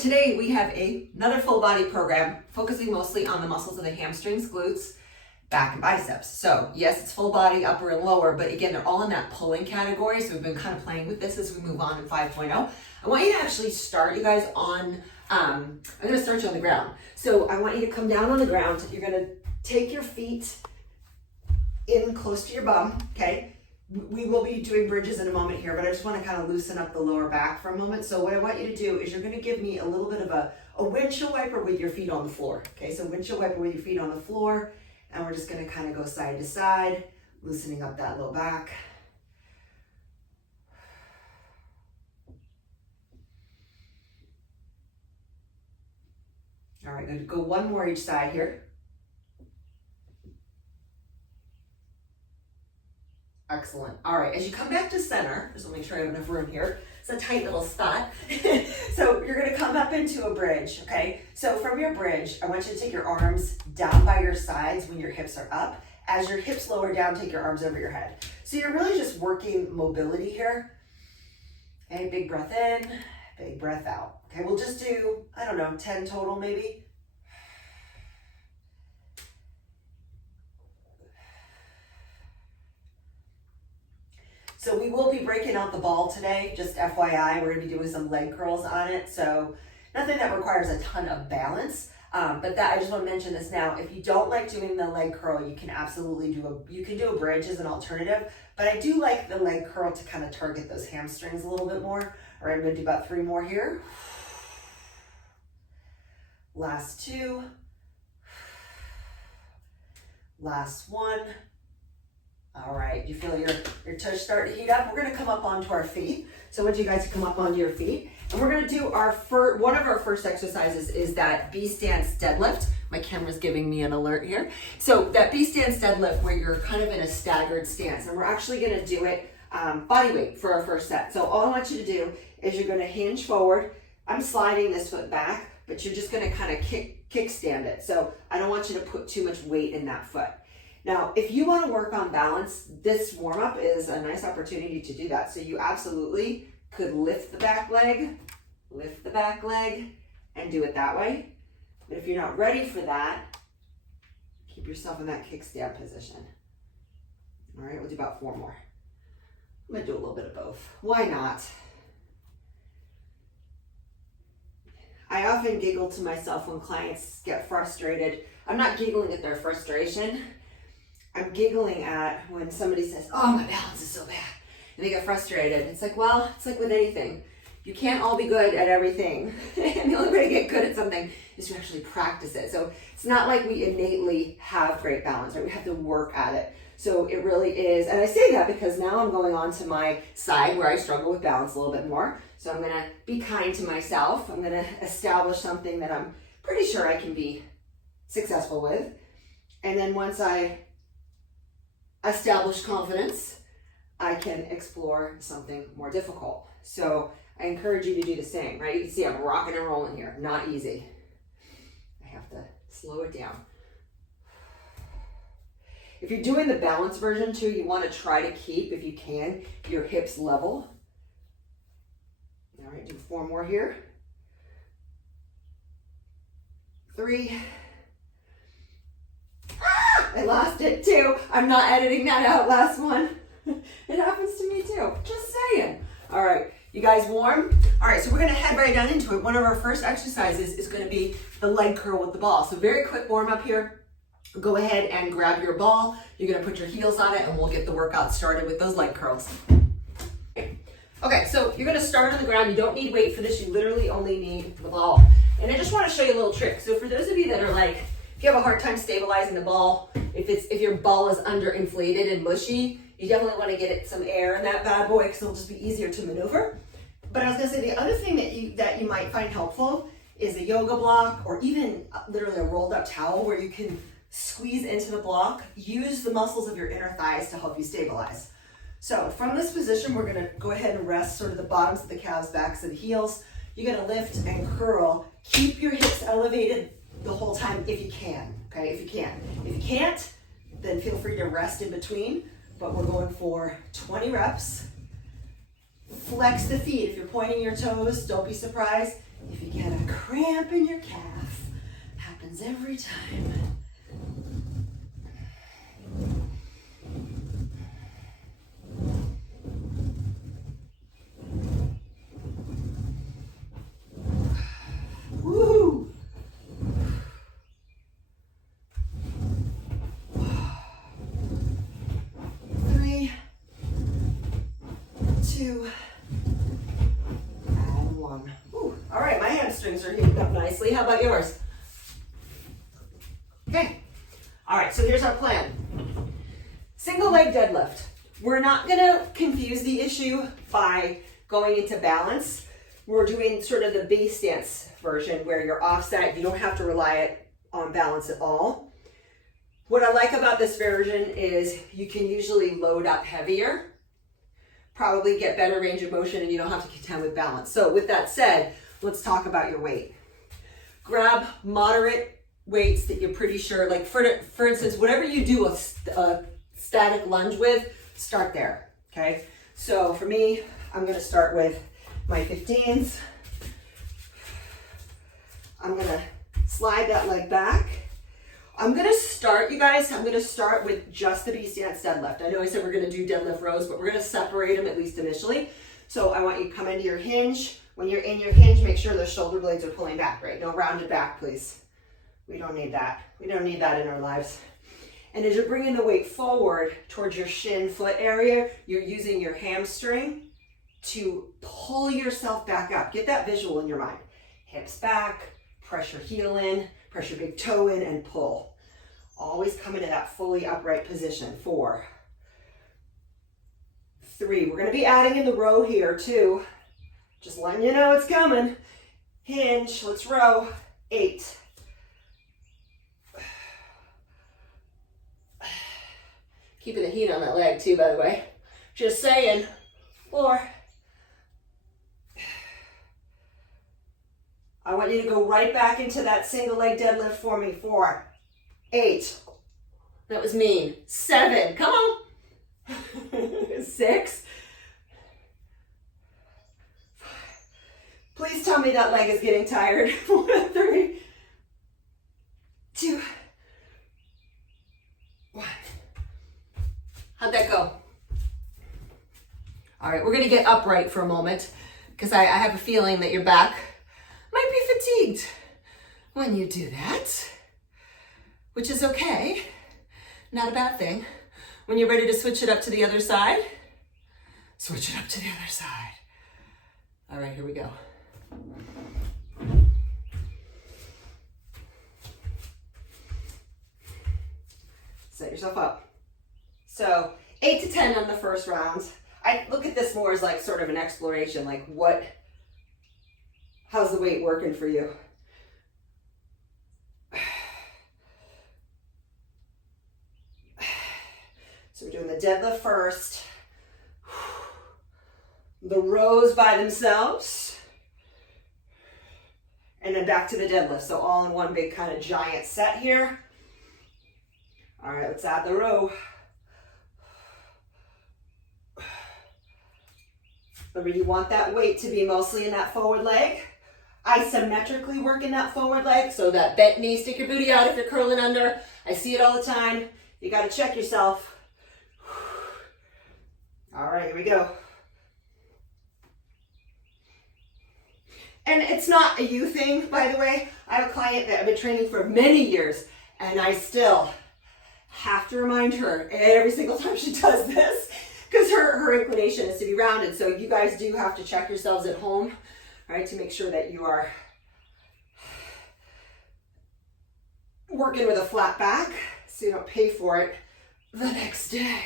today we have another full body program focusing mostly on the muscles of the hamstrings, glutes, back, and biceps. So yes, it's full body, upper and lower, but again, they're all in that pulling category. So we've been kind of playing with this as we move on in 5.0. I want you to actually start, you guys, on, I'm going to start you on the ground. So I want you to come down on the ground. You're going to take your feet in close to your bum, okay? We will be doing bridges in a moment here, but I just want to kind of loosen up the lower back for a moment. So what I want you to do is you're going to give me a little bit of a windshield wiper with your feet on the floor. Okay, so windshield wiper with your feet on the floor, and we're just going to kind of go side to side, loosening up that low back. All right, good. Go one more each side here. Excellent. All right, as you come back to center, just want to make sure I have enough room here. It's a tight little spot. So you're going to come up into a bridge, okay? So from your bridge, I want you to take your arms down by your sides when your hips are up. As your hips lower down, take your arms over your head. So you're really just working mobility here. Okay, big breath in, big breath out. Okay, we'll just do, I don't know, 10 total maybe. So we will be breaking out the ball today, just FYI. We're gonna be doing some leg curls on it. So nothing that requires a ton of balance, but that I just wanna mention this now. If you don't like doing the leg curl, you can absolutely do a bridge as an alternative, but I do like the leg curl to kind of target those hamstrings a little bit more. All right, I'm gonna do about 3 more here. Last 2. Last 1. All right, you feel your tush start to heat up? We're gonna come up onto our feet. So I want you guys to come up onto your feet. And we're gonna do one of our first exercises is that B-stance deadlift. My camera's giving me an alert here. So that B-stance deadlift where you're kind of in a staggered stance. And we're actually gonna do it body weight for our first set. So all I want you to do is you're gonna hinge forward. I'm sliding this foot back, but you're just gonna kind of kickstand it. So I don't want you to put too much weight in that foot. Now, if you want to work on balance, this warm-up is a nice opportunity to do that. So you absolutely could lift the back leg, and do it that way. But if you're not ready for that, keep yourself in that kickstand position. All right, we'll do about 4 more. I'm gonna do a little bit of both. Why not? I often giggle to myself when clients get frustrated. I'm not giggling at their frustration. I'm giggling at when somebody says, oh, my balance is so bad, and they get frustrated. It's like, well, it's like with anything. You can't all be good at everything. And the only way to get good at something is to actually practice it. So it's not like we innately have great balance, right? We have to work at it. So it really is, and I say that because now I'm going on to my side where I struggle with balance a little bit more. So I'm gonna be kind to myself. I'm gonna establish something that I'm pretty sure I can be successful with. And then once I establish confidence, I can explore something more difficult. So I encourage you to do the same, right? You can see I'm rocking and rolling here, not easy. I have to slow it down. If you're doing the balance version too, you want to try to keep, if you can, your hips level. All right, do 4 more here. 3. I lost it too. I'm not editing that out, last one. It happens to me too, just saying. All right, you guys warm? All right, so we're gonna head right down into it. One of our first exercises is gonna be the leg curl with the ball. So very quick warm up here. Go ahead and grab your ball. You're gonna put your heels on it and we'll get the workout started with those leg curls. Okay, so you're gonna start on the ground. You don't need weight for this. You literally only need the ball. And I just wanna show you a little trick. So for those of you that are like, if you have a hard time stabilizing the ball, if your ball is underinflated and mushy, you definitely want to get it some air in that bad boy because it'll just be easier to maneuver. But I was gonna say the other thing that you might find helpful is a yoga block or even literally a rolled up towel where you can squeeze into the block. Use the muscles of your inner thighs to help you stabilize. So from this position, we're gonna go ahead and rest sort of the bottoms of the calves, backs of the heels. You're gonna lift and curl. Keep your hips elevated the whole time if you can, okay, if you can. If you can't, then feel free to rest in between, but we're going for 20 reps. Flex the feet. If you're pointing your toes, don't be surprised If you get a cramp in your calf, happens every time. Woo! 3, 2, and 1. Ooh. All right, my hamstrings are heating up nicely. How about yours? Okay. All right, so here's our plan. Single leg deadlift. We're not gonna confuse the issue by going into balance. We're doing sort of the base stance version where you're offset. You don't have to rely on balance at all. What I like about this version is you can usually load up heavier, probably get better range of motion, and you don't have to contend with balance. So with that said, let's talk about your weight. Grab moderate weights that you're pretty sure, like for instance, whatever you do a static lunge with, start there, okay? So for me, I'm gonna start with my 15s. I'm gonna slide that leg back. I'm gonna start, you guys, I'm gonna start with just the B stance deadlift. I know I said we're gonna do deadlift rows, but we're gonna separate them at least initially. So I want you to come into your hinge. When you're in your hinge, make sure the shoulder blades are pulling back, right? No rounded back, please. We don't need that. We don't need that in our lives. And as you're bringing the weight forward towards your shin foot area, you're using your hamstring to pull yourself back up. Get that visual in your mind. Hips back, pressure heel in, pressure big toe in, and pull. Always come into that fully upright position. 4, 3. We're gonna be adding in the row here too. Just letting you know it's coming. Hinge, let's row. 8. Keeping the heat on that leg too, by the way. Just saying. 4. I want you to go right back into that single leg deadlift for me. 4, 8. That was mean. 7. Come on. 6. Please tell me that leg is getting tired. 3, 2, 1. How'd that go? All right, we're gonna get upright for a moment because I have a feeling that your back might be fatigued when you do that, which is okay, not a bad thing. When you're ready to switch it up to the other side, switch it up to the other side. All right, here we go. Set yourself up. So 8 to 10 on the first round. I look at this more as like sort of an exploration, like how's the weight working for you? So we're doing the deadlift first. The rows by themselves. And then back to the deadlift. So all in one big kind of giant set here. All right, let's add the row. Remember, you want that weight to be mostly in that forward leg. Isometrically working that forward leg. So that bent knee, stick your booty out if you're curling under. I see it all the time. You got to check yourself. All right, here we go. And it's not a you thing, by the way. I have a client that I've been training for many years, and I still have to remind her every single time she does this, because her inclination is to be rounded. So you guys do have to check yourselves at home, right, to make sure that you are working with a flat back so you don't pay for it the next day.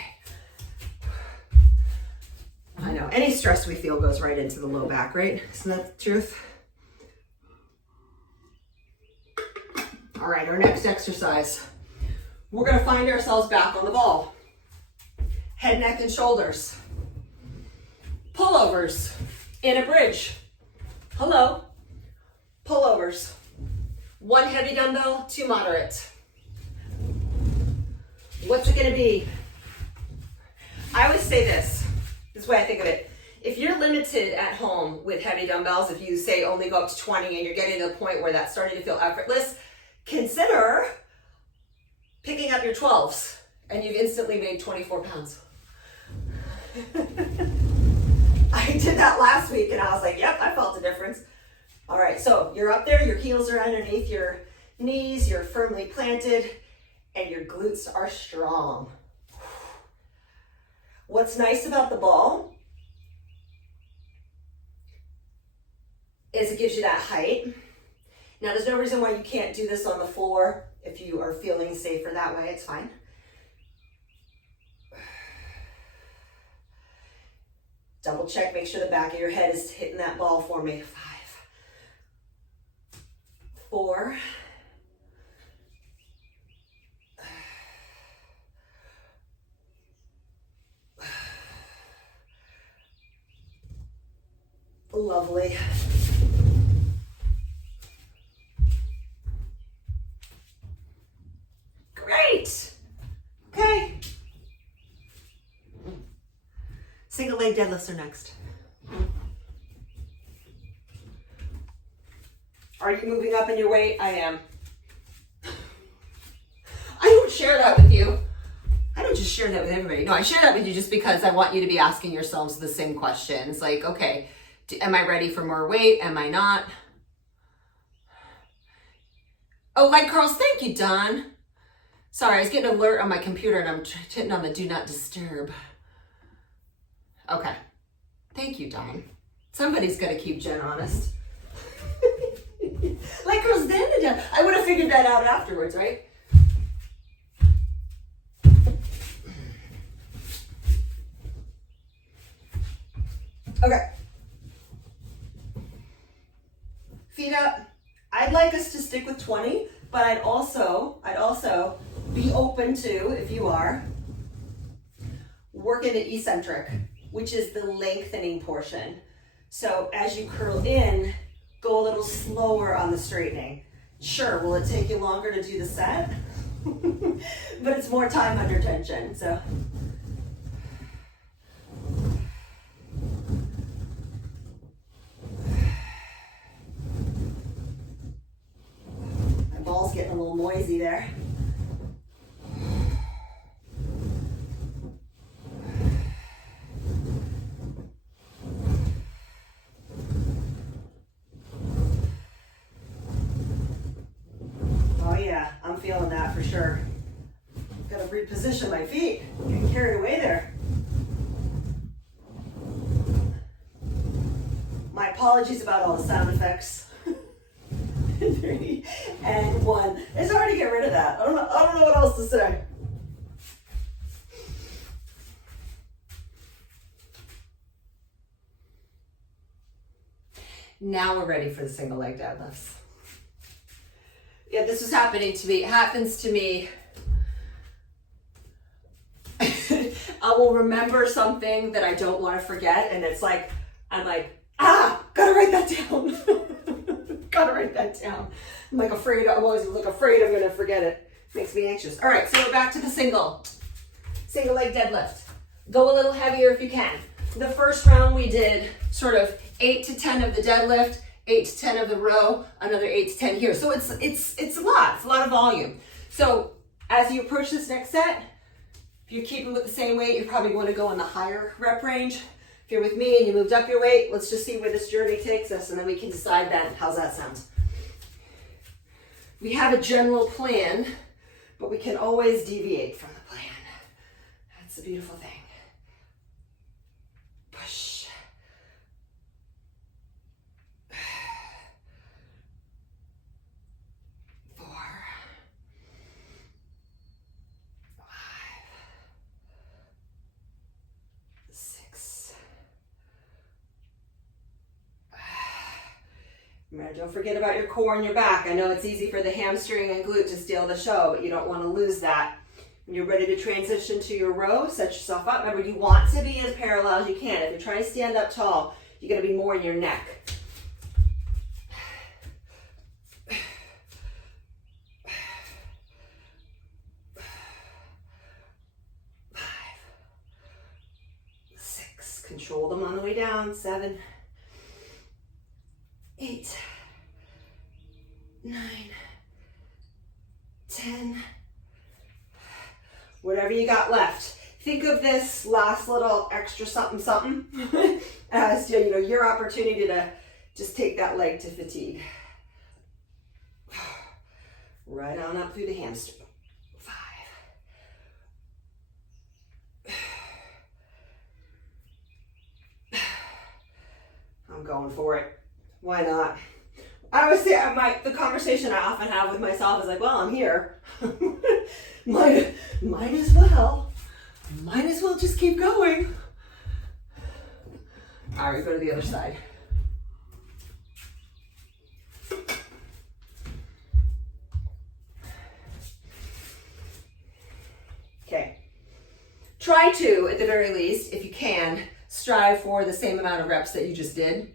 I know, any stress we feel goes right into the low back, right? Isn't that the truth? All right, our next exercise. We're gonna find ourselves back on the ball. Head, neck, and shoulders. Pullovers in a bridge. Hello. Pullovers. 1 heavy dumbbell, 2 moderate. What's it gonna be? I always say this. This is the way I think of it. if you're limited at home with heavy dumbbells, if you say only go up to 20 and you're getting to the point where that's starting to feel effortless, consider picking up your 12s and you've instantly made 24 pounds. I did that last week and I was like, yep, I felt the difference. All right, so you're up there, your heels are underneath your knees, you're firmly planted, and your glutes are strong. What's nice about the ball is it gives you that height. Now, there's no reason why you can't do this on the floor. If you are feeling safer that way, it's fine. Double check, make sure the back of your head is hitting that ball for me. 5, 4, lovely. Great. Okay. Single leg deadlifts are next. Are you moving up in your weight? I am. I don't share that with you. I don't just share that with everybody. No, I share that with you just because I want you to be asking yourselves the same questions. Like, okay, am I ready for more weight? Am I not? Oh, leg curls. Thank you, Don. Sorry, I was getting an alert on my computer and I'm hitting on the do not disturb. Okay. Thank you, Don. Somebody's got to keep Jen honest. Leg curls then and done. I would have figured that out afterwards, right? Okay. Feet up. I'd like us to stick with 20, but I'd also be open to, if you are, working the eccentric, which is the lengthening portion. So as you curl in, go a little slower on the straightening. Sure, will it take you longer to do the set? But it's more time under tension, so. My ball's getting a little noisy there. I'm feeling that for sure. Gotta reposition my feet. Getting carried away there. My apologies about all the sound effects. 3 and 1. It's hard to get rid of that. I don't know what else to say. Now we're ready for the single leg deadlifts. Yeah, this was happening to me. It happens to me. I will remember something that I don't want to forget, and it's like, I'm like, gotta write that down. Gotta write that down. I'm like afraid, I'm always like afraid I'm gonna forget it. Makes me anxious. All right, so we're back to the single leg deadlift. Go a little heavier if you can. The first round we did sort of 8 to 10 of the deadlift, 8 to 10 of the row, another 8 to 10 here. So it's a lot of volume. So as you approach this next set, if you're keeping with the same weight, you probably want to go in the higher rep range. If you're with me and you moved up your weight, let's just see where this journey takes us and then we can decide then. How's that sound? We have a general plan, but we can always deviate from the plan. That's the beautiful thing. Push. 4, 5, 6. Remember, don't forget about your core and your back. I know it's easy for the hamstring and glute to steal the show, but you don't want to lose that. When you're ready to transition to your row, set yourself up. Remember, you want to be as parallel as you can. If you're trying to stand up tall, you're going to be more in your neck. 5, 6. Control them on the way down. 7, 8, 9, 10. Whatever you got left. Think of this last little extra something something as your opportunity to just take that leg to fatigue. Right on up through the hamstring. 5. I'm going for it. Why not? I always say the conversation I often have with myself is like, well, I'm here. might as well. Might as well just keep going. All right, go to the other side. Okay. Try to, at the very least, if you can, strive for the same amount of reps that you just did.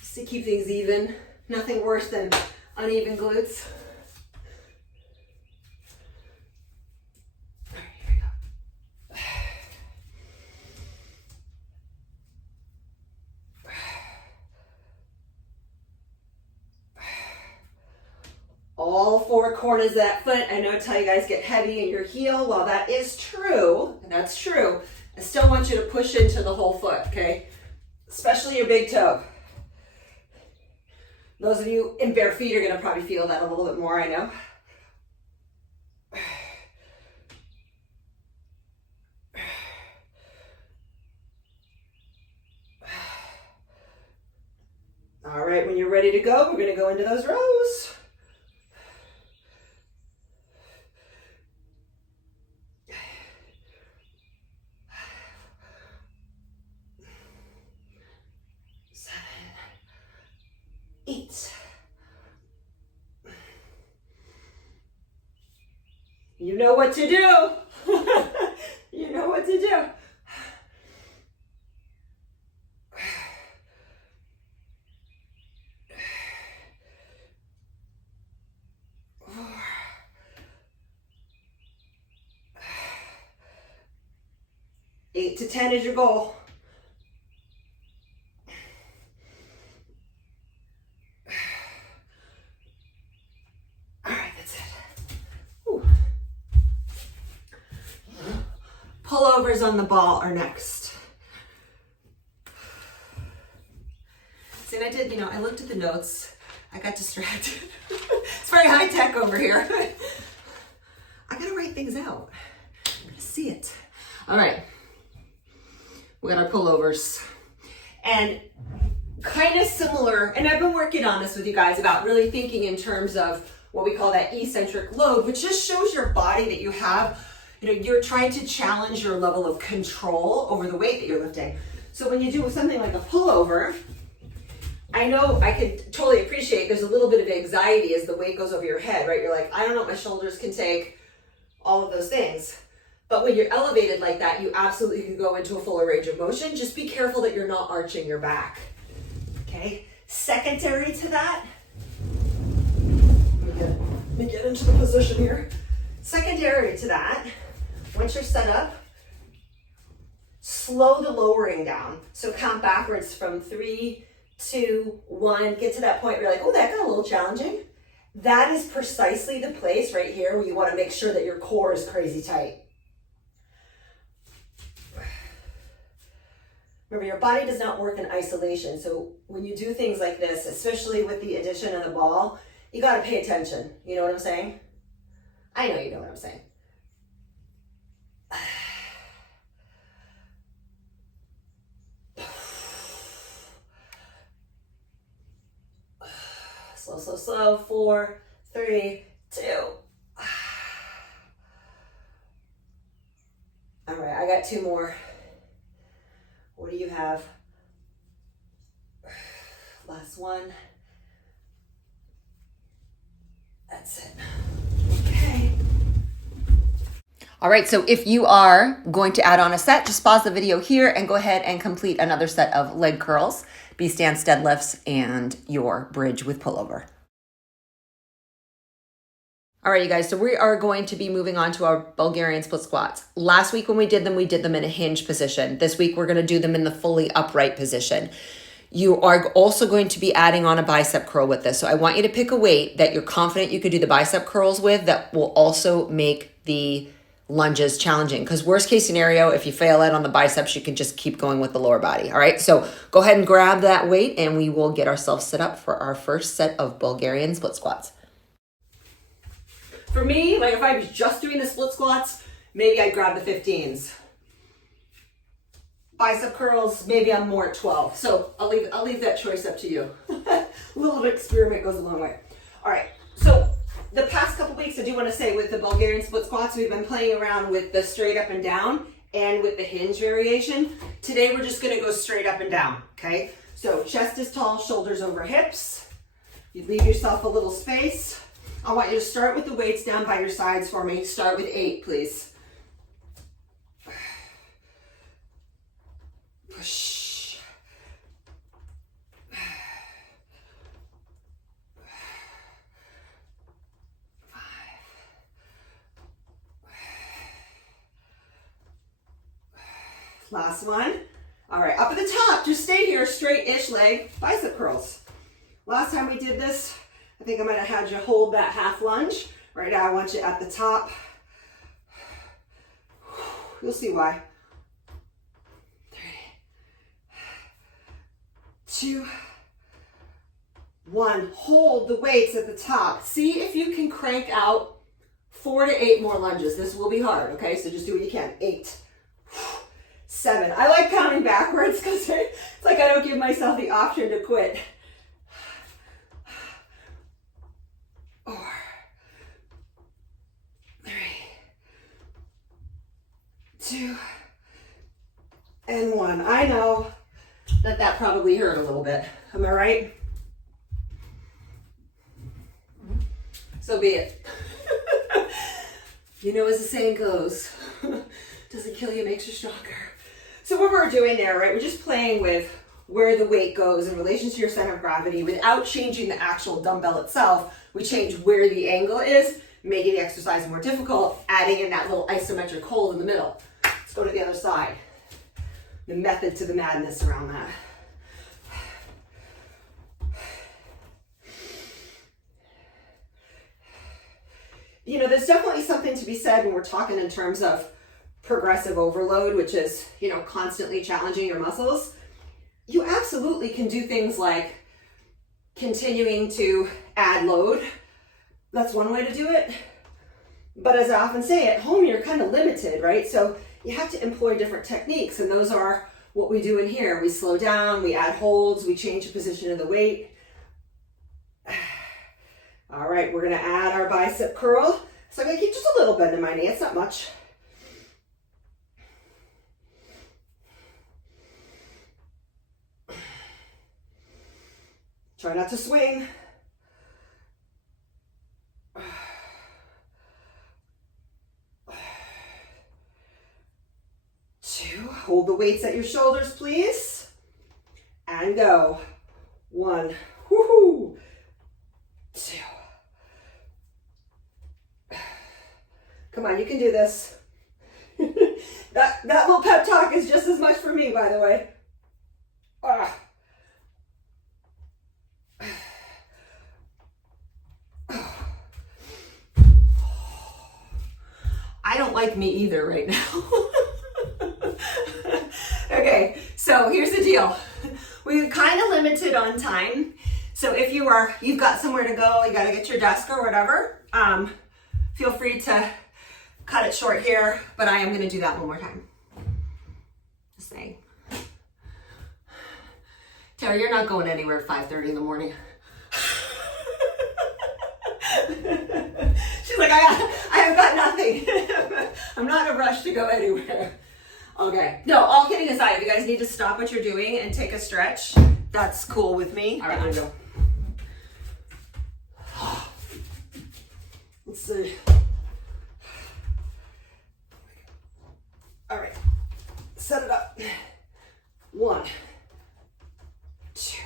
Just to keep things even. Nothing worse than uneven glutes. All right, here we go. All 4 corners of that foot. I know it's how you guys get heavy in your heel. While that is true, and that's true, I still want you to push into the whole foot, okay? Especially your big toe. Those of you in bare feet are gonna probably feel that a little bit more, I know. All right, when you're ready to go, we're gonna go into those rows. You know what to do. You know what to do. 4. 8 to 10 is your goal. Pullovers on the ball are next. See, and I looked at the notes. I got distracted. It's very high tech over here. I gotta write things out. I'm gonna see it. All right. We got our pullovers. And kind of similar, and I've been working on this with you guys about really thinking in terms of what we call that eccentric load, which just shows your body that you have, you're trying to challenge your level of control over the weight that you're lifting. So when you do something like a pullover, I know I could totally appreciate there's a little bit of anxiety as the weight goes over your head, right? You're like, I don't know what my shoulders can take, all of those things. But when you're elevated like that, you absolutely can go into a fuller range of motion. Just be careful that you're not arching your back, okay? Secondary to that, let me get into the position here. Secondary to that, once you're set up, slow the lowering down. So count backwards from 3, 2, 1, get to that point where you're like, oh, that got a little challenging. That is precisely the place right here where you want to make sure that your core is crazy tight. Remember, your body does not work in isolation. So when you do things like this, especially with the addition of the ball, you got to pay attention. You know what I'm saying? I know you know what I'm saying. Slow, slow, slow. 4, 3, 2. All right, I got 2 more. What do you have? Last one. That's it. Okay. All right, so if you are going to add on a set, just pause the video here and go ahead and complete another set of leg curls, B-stance deadlifts, and your bridge with pullover. All right, you guys, so we are going to be moving on to our Bulgarian split squats. Last week when we did them in a hinge position. This week we're gonna do them in the fully upright position. You are also going to be adding on a bicep curl with this. So I want you to pick a weight that you're confident you could do the bicep curls with that will also make the lunges challenging. Because worst case scenario, if you fail out on the biceps, you can just keep going with the lower body. All right, so go ahead and grab that weight and we will get ourselves set up for our first set of Bulgarian split squats. For me, like if I was just doing the split squats, maybe I'd grab the 15s. Bicep curls, maybe I'm more at 12. So I'll leave that choice up to you. A little experiment goes a long way. All right, so the past couple weeks, I do want to say with the Bulgarian split squats, we've been playing around with the straight up and down and with the hinge variation. Today, we're just gonna go straight up and down, okay? So chest is tall, shoulders over hips. You leave yourself a little space. I want you to start with the weights down by your sides for me. Start with 8, please. Push. Last one. All right, up at the top, just stay here, straight-ish leg, bicep curls. Last time we did this, I think I might have had you hold that half lunge. Right now, I want you at the top. You'll see why. 3, 2, 1. Hold the weights at the top. See if you can crank out 4 to 8 more lunges. This will be hard, okay? So just do what you can. 8, 7. I like counting backwards because it's like I don't give myself the option to quit. 4, 3, 2, and 1. I know that probably hurt a little bit. Am I right? So be it. You know, as the saying goes, doesn't kill you, makes you stronger. So what we're doing there, right, we're just playing with where the weight goes in relation to your center of gravity without changing the actual dumbbell itself. We change where the angle is, making the exercise more difficult, adding in that little isometric hold in the middle. Let's go to the other side. The method to the madness around that. You know, there's definitely something to be said when we're talking in terms of progressive overload, which is, you know, constantly challenging your muscles. You absolutely can do things like continuing to add load. That's one way to do it. But as I often say, at home, you're kind of limited, right? So you have to employ different techniques, and those are what we do in here. We slow down, we add holds, we change the position of the weight. All right, we're gonna add our bicep curl. So I'm gonna keep just a little bend in my knee, it's not much. Try not to swing. 2, hold the weights at your shoulders, please. And go. 1, woohoo. 2. Come on, you can do this. that little pep talk is just as much for me, by the way. I don't like me either right now. Okay, so here's the deal. We're kind of limited on time. So if you've got somewhere to go, you gotta get your desk or whatever, feel free to cut it short here, but I am gonna do that one more time. Just saying. Tara, you're not going anywhere at 5:30 in the morning. She's like, I have got nothing. I'm not in a rush to go anywhere. Okay. No, all kidding aside, if you guys need to stop what you're doing and take a stretch, that's cool with me. All right, let's go. Let's see. All right. Set it up. 1, 2.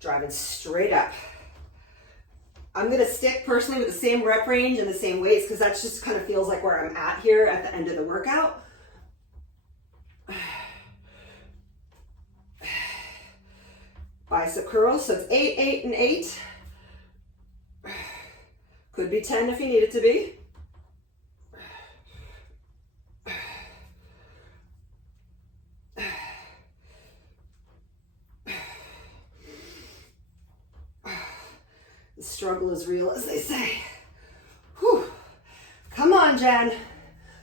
Driving straight up. I'm gonna stick personally with the same rep range and the same weights because that just kind of feels like where I'm at here at the end of the workout. Bicep curls, so it's 8, 8, and 8. Could be 10 if you need it to be. The struggle is real, as they say. Whew. Come on, Jen.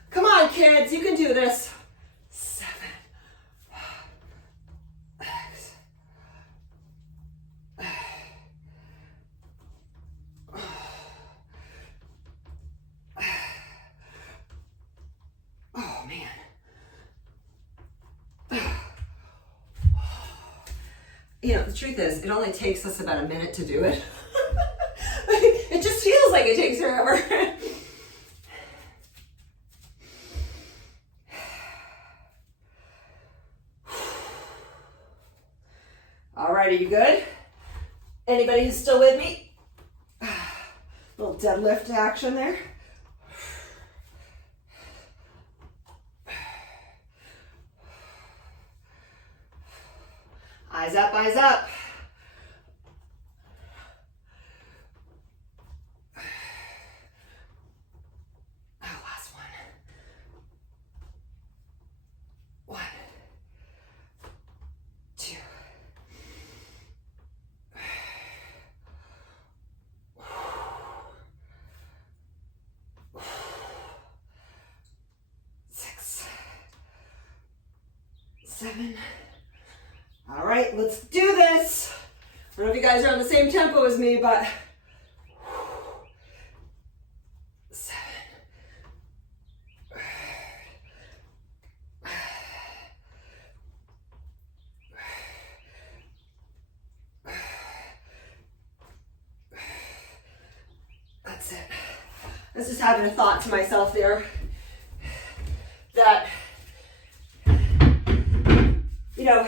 Come on, kids, you can do this. 7. Oh, man. You know, the truth is, it only takes us about a minute to do it. It just feels like it takes forever. All right, are you good? Anybody who's still with me? Little deadlift action there. Eyes up, eyes up. Oh, last one. 1, 2. 6, 7. All right, let's do this. I don't know if you guys are on the same tempo as me, but 7. That's it. I was just having a thought to myself there that, you know,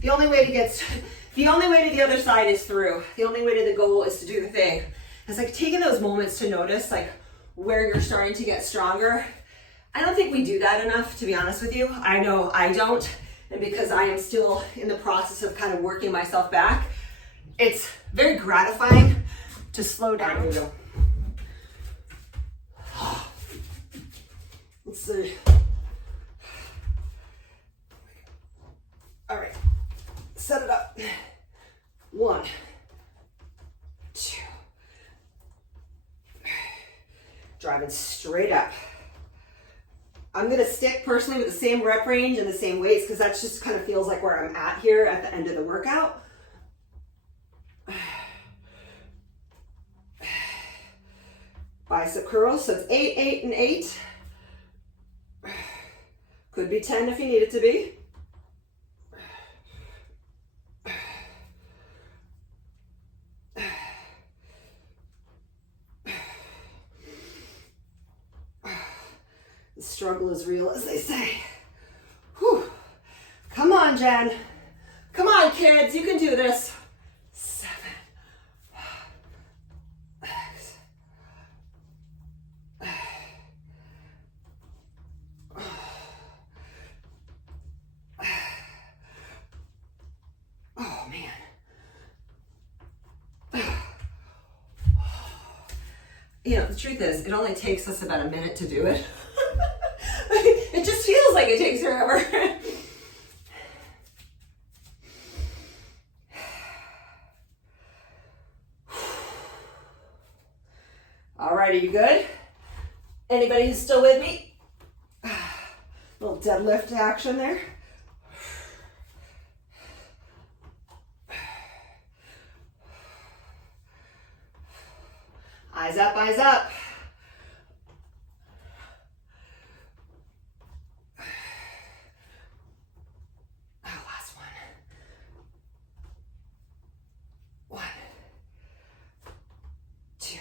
the only way to the other side is through. The only way to the goal is to do the thing. It's like taking those moments to notice like where you're starting to get stronger. I don't think we do that enough, to be honest with you. I know I don't. And because I am still in the process of kind of working myself back, it's very gratifying to slow down. Here we go. Let's see. All right. Set it up. 1, 2. Driving straight up. I'm gonna stick personally with the same rep range and the same weights because that just kind of feels like where I'm at here at the end of the workout. Bicep curls, so it's 8, 8, and 8. Could be 10 if you need it to be. The struggle is real, as they say. Whew. Come on, Jen. Come on, kids, you can do this. 7. Oh, man. You know, the truth is, it only takes us about a minute to do it. It just feels like it takes forever. All right, are you good? Anybody who's still with me? Little deadlift action there. Eyes up, eyes up. Oh, last one. 1, 2.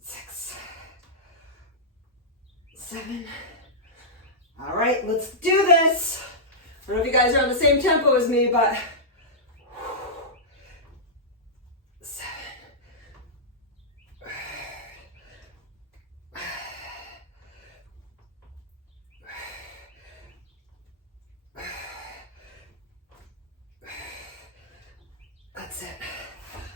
6, 7. right, let's do this. I don't know if you guys are on the same tempo as me, but 7. That's it.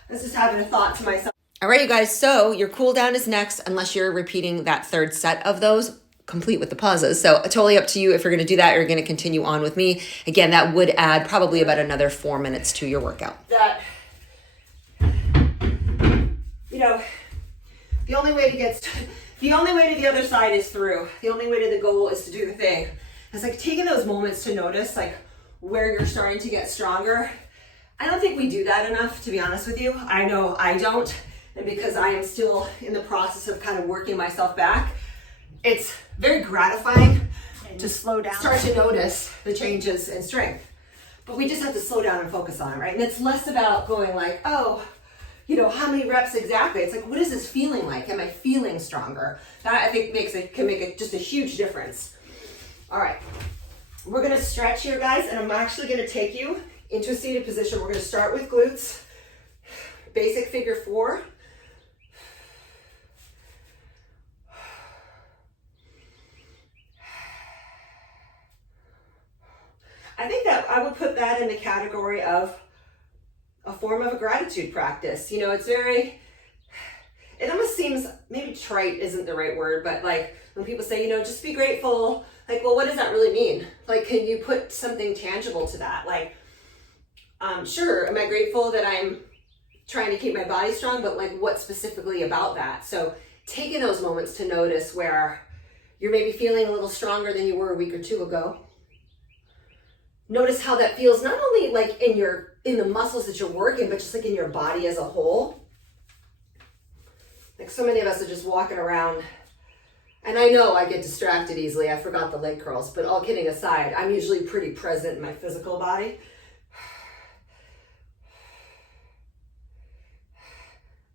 This is having a thought to myself. All right, you guys, so your cool down is next, unless you're repeating that third set of those, complete with the pauses. So totally up to you if you're going to do that or you're going to continue on with me. Again, that would add probably about another 4 minutes to your workout. That, you know, the only way to the other side is through. The only way to the goal is to do the thing. It's like taking those moments to notice like where you're starting to get stronger. I don't think we do that enough, to be honest with you. I know I don't. And because I am still in the process of kind of working myself back, it's very gratifying to slow down, start to notice the changes in strength. But we just have to slow down and focus on it, right? And it's less about going like, oh, you know, how many reps exactly? It's like, what is this feeling like? Am I feeling stronger? That I think can make just a huge difference. All right, we're gonna stretch here, guys, and I'm actually gonna take you into a seated position. We're gonna start with glutes, basic figure 4. I think that I would put that in the category of a form of a gratitude practice. You know, it almost seems, maybe trite isn't the right word, but like when people say, you know, just be grateful, like, well, what does that really mean? Like, can you put something tangible to that? Like, sure, am I grateful that I'm trying to keep my body strong, but like what specifically about that? So taking those moments to notice where you're maybe feeling a little stronger than you were a week or 2 ago. Notice how that feels, not only like in the muscles that you're working, but just like in your body as a whole. Like so many of us are just walking around, and I know I get distracted easily. I forgot the leg curls, but all kidding aside, I'm usually pretty present in my physical body.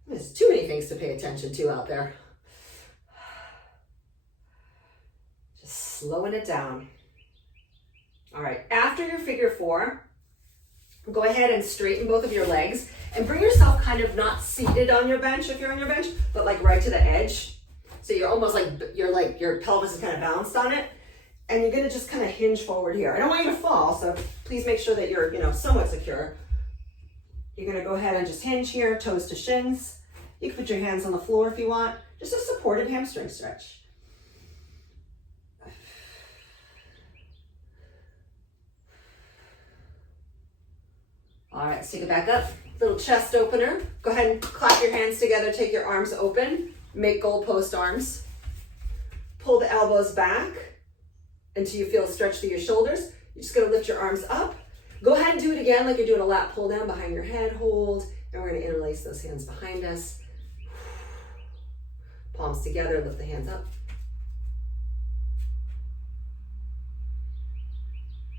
There's too many things to pay attention to out there. Just slowing it down. All right, after your figure 4, go ahead and straighten both of your legs and bring yourself kind of not seated on your bench if you're on your bench, but like right to the edge. So you're almost like your pelvis is kind of balanced on it, and you're gonna just kind of hinge forward here. I don't want you to fall, so please make sure that you're, you know, somewhat secure. You're gonna go ahead and just hinge here, toes to shins. You can put your hands on the floor if you want. Just a supportive hamstring stretch. All right, let's take it back up. Little chest opener. Go ahead and clap your hands together, take your arms open, make goalpost arms. Pull the elbows back until you feel a stretch through your shoulders. You're just gonna lift your arms up. Go ahead and do it again like you're doing a lat pull down behind your head, hold, and we're gonna interlace those hands behind us. Palms together, lift the hands up.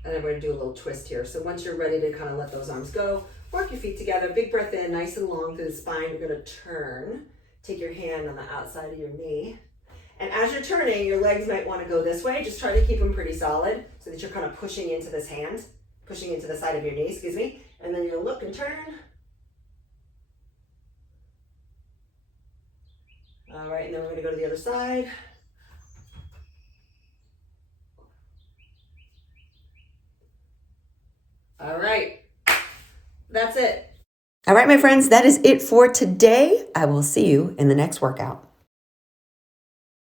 And then we're gonna do a little twist here. So once you're ready to kind of let those arms go, walk your feet together, big breath in, nice and long through the spine. You're gonna turn, take your hand on the outside of your knee. And as you're turning, your legs might wanna go this way. Just try to keep them pretty solid so that you're kind of pushing into this hand, pushing into the side of your knee, excuse me. And then you'll look and turn. All right, and then we're gonna go to the other side. All right, that's it. All right, my friends, that is it for today. I will see you in the next workout.